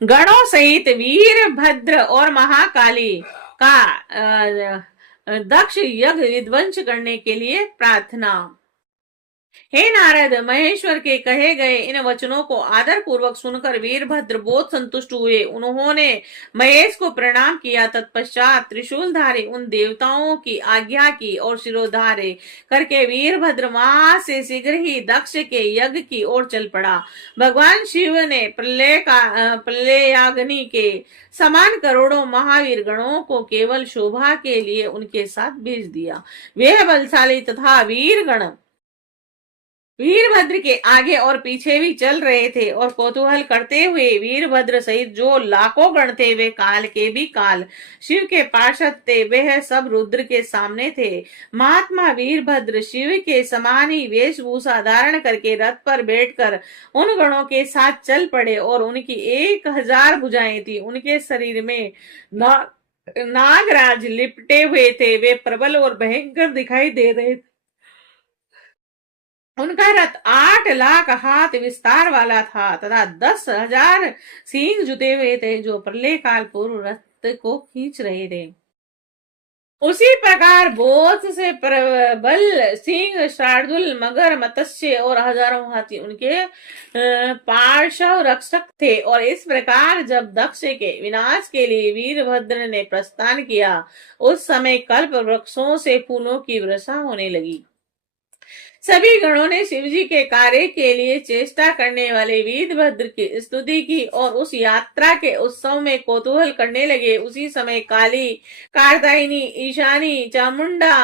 गणों सहित वीरभद्र और महाकाली का दक्ष यज्ञ विध्वंस करने के लिए प्रार्थना। हे नारद, महेश्वर के कहे गए इन वचनों को आदर पूर्वक सुनकर वीरभद्र बहुत संतुष्ट हुए। उन्होंने महेश को प्रणाम किया। तत्पश्चात त्रिशूलधारी उन देवताओं की आज्ञा की और शिरोधार्य करके वीरभद्र वहां से शीघ्र ही दक्ष के यज्ञ की ओर चल पड़ा। भगवान शिव ने प्रलयाग्नि के समान करोड़ों महावीर गणों को केवल शोभा के लिए उनके साथ भेज दिया। वे बलशाली तथा वीर गण वीरभद्र के आगे और पीछे भी चल रहे थे और कौतूहल करते हुए वीरभद्र सहित जो लाखों गण थे वे काल के भी काल शिव के पार्षद थे। वे सब रुद्र के सामने थे। महात्मा वीरभद्र शिव के समान ही वेशभूषा धारण करके रथ पर बैठकर उन गणों के साथ चल पड़े और उनकी 1000 भुजाएं थी। उनके शरीर में नागराज लिपटे हुए थे। वे प्रबल और भयंकर दिखाई दे रहे थे। उनका रथ 8 लाख हाथ विस्तार वाला था तथा 10,000 सींग जुटे हुए थे जो प्रलय काल पूर्व रथ को खींच रहे थे। उसी प्रकार बहुत से प्रबल सिंह, शार्दुल, मगर, मत्स्य और हजारों हाथी उनके पार्श्व रक्षक थे। और इस प्रकार जब दक्ष के विनाश के लिए वीरभद्र ने प्रस्थान किया, उस समय कल्प वृक्षों से फूलों की वर्षा होने लगी। सभी गणों ने शिवजी के कार्य के लिए चेष्टा करने वाले वीरभद्र की स्तुति की और उस यात्रा के उत्सव में कौतूहल करने लगे। उसी समय काली, कार्तायनी, ईशानी, चामुंडा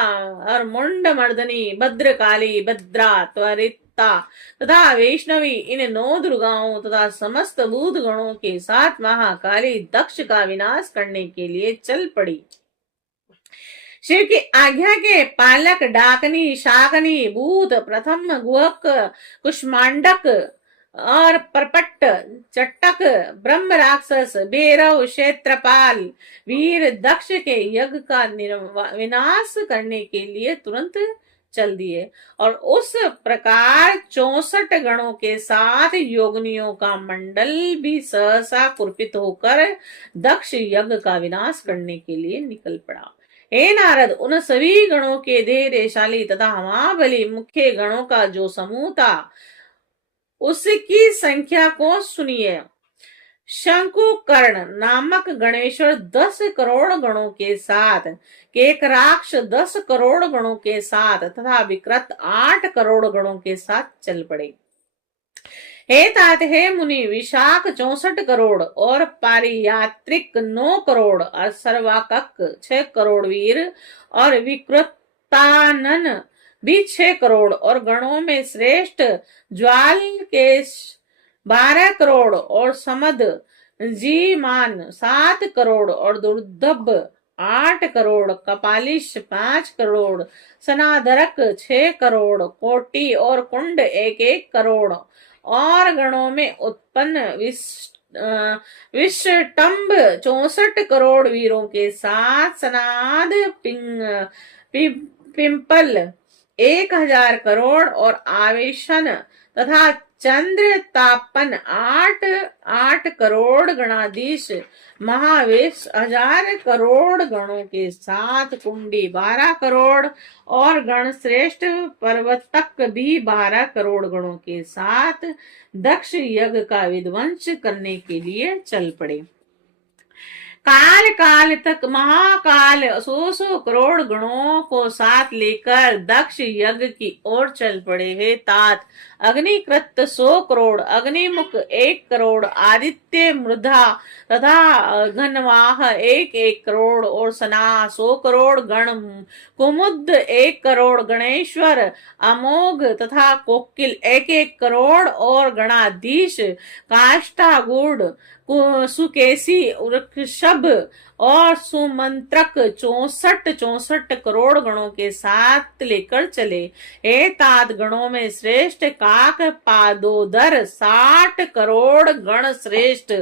और मुंड मर्दनी, भद्रकाली, भद्रा, त्वरिता तथा वैष्णवी इन 9 दुर्गाओं तथा समस्त भूत गणों के साथ महाकाली दक्ष का विनाश करने के लिए चल पड़ी। शिव की आज्ञा के पालक डाकनी, शाकनी, भूत, प्रथम गुहक, कुष्मांडक और परपट्ट, चट्टक, ब्रह्म राक्षस, भैरव, क्षेत्रपाल वीर दक्ष के यज्ञ का विनाश करने के लिए तुरंत चल दिए और उस प्रकार 64 गणों के साथ योगिनियों का मंडल भी सहसा कुर्पित होकर दक्ष यज्ञ का विनाश करने के लिए निकल पड़ा। हे नारद, उन सभी गणों के धैर्यशाली तथा महाबली मुख्य गणों का जो समूह था उसकी संख्या को सुनिए। शंकुकर्ण नामक गणेश्वर 10 करोड़ गणों के साथ, केकराक्ष 10 करोड़ गणों के साथ तथा विकृत 8 करोड़ गणों के साथ चल पड़े। हे तात, हे मुनि, विशाख 64 करोड़ और पारियात्रिक 9 करोड़ और सर्वाकक 6 करोड़ वीर और विकृतानन भी 6 करोड़ और गणों में श्रेष्ठ ज्वाल के 12 करोड़ और समद जीमान 7 करोड़ और दुर्दभ 8 करोड़, कपालिश 5 करोड़, सनाधरक 6 करोड़, कोटि और कुंड 1-1 करोड़ और गणों में उत्पन्न विषटम्ब 64 करोड़ वीरों के साथ सनाद पिंपल 1000 करोड़ और आवेशन तथा चंद्र तापन 8-8 करोड़ गणाधीश महावेश 1000 करोड़ गणों के साथ कुंडी 12 करोड़ और गण श्रेष्ठ पर्वतक भी 12 करोड़ गणों के साथ दक्ष यज्ञ का विध्वंस करने के लिए चल पड़े। काल काल तक महाकाल 100 करोड़ गणों को साथ लेकर दक्ष यज्ञ की ओर चल पड़े। हे तात, अग्निकृत 100 करोड़, अग्निमुख 1 करोड़, आदित्य मृधा तथा घनवाह 1-1 करोड़ और सना 100 करोड़, गण कुमुद 1 करोड़, गणेश्वर, अमोघ तथा कोकिल 1-1 करोड़ और गणाधीश काष्ठागूढ़, सुकेशी, वृषभ और सुमंत्रक 64 करोड़ गणों के साथ लेकर चले। हे तात, गणों में श्रेष्ठ काक पादोदर 60 करोड़ गण श्रेष्ठ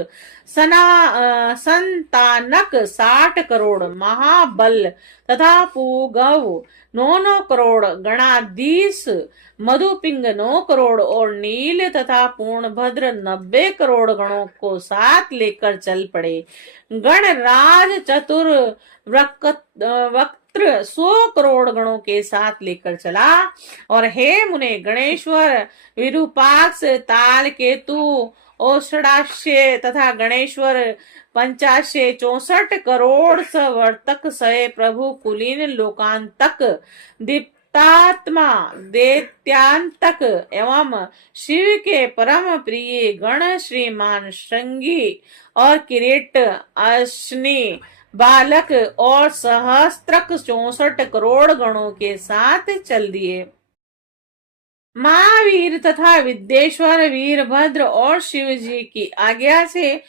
संतानक 60 करोड़, महाबल तथा पूगव 9 करोड़, गणाधीश मधुपिंग 9 करोड़ और नील तथा पूर्णभद्र 90 करोड़ गणों को साथ लेकर चल पड़े। गणराज चतुर वक्त्र 100 करोड़ गणों के साथ लेकर चला। और हे मुने, गणेश्वर विरूपाक्ष ताल केतु औषधाश्य तथा गणेश्वर 85 64 करोड़ सवर्तक सय प्रभु कुलीन लोकांतक दीप्तात्मा दैत्यांतक एवं शिव के परम प्रिय गण श्रीमान श्रृंगी और किरीट अश्नि बालक और सहस्त्रक 64 करोड़ गणों के साथ चल दिए। महावीर तथा विद्येश्वर वीरभद्र और शिव जी की आज्ञा से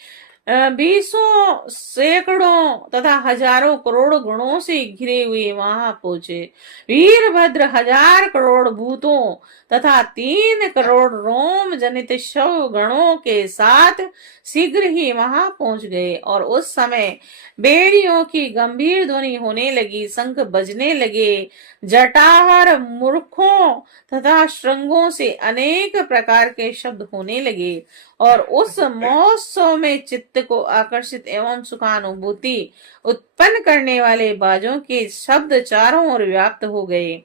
बीसों सैकड़ों तथा हजारों करोड़ गुणों से घिरे हुए वहां पहुंचे। वीरभद्र 1000 करोड़ भूतों तथा 3 करोड़ रोम जनित शव गणों के साथ शीघ्र ही वहां पहुंच गए। और उस समय बेड़ियों की गंभीर ध्वनि होने लगी, शंख बजने लगे, जटाहर मूर्खों तथा श्रृंगों से अनेक प्रकार के शब्द होने लगे। और उस महोत्सव में चित्त को आकर्षित एवं सुखानुभूति उत्पन्न करने वाले बाजों के शब्द चारों ओर व्याप्त हो गए।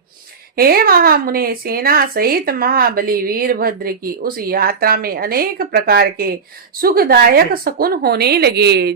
हे महामुने, सेना सहित महाबली वीरभद्र की उस यात्रा में अनेक प्रकार के सुखदायक शकुन होने लगे।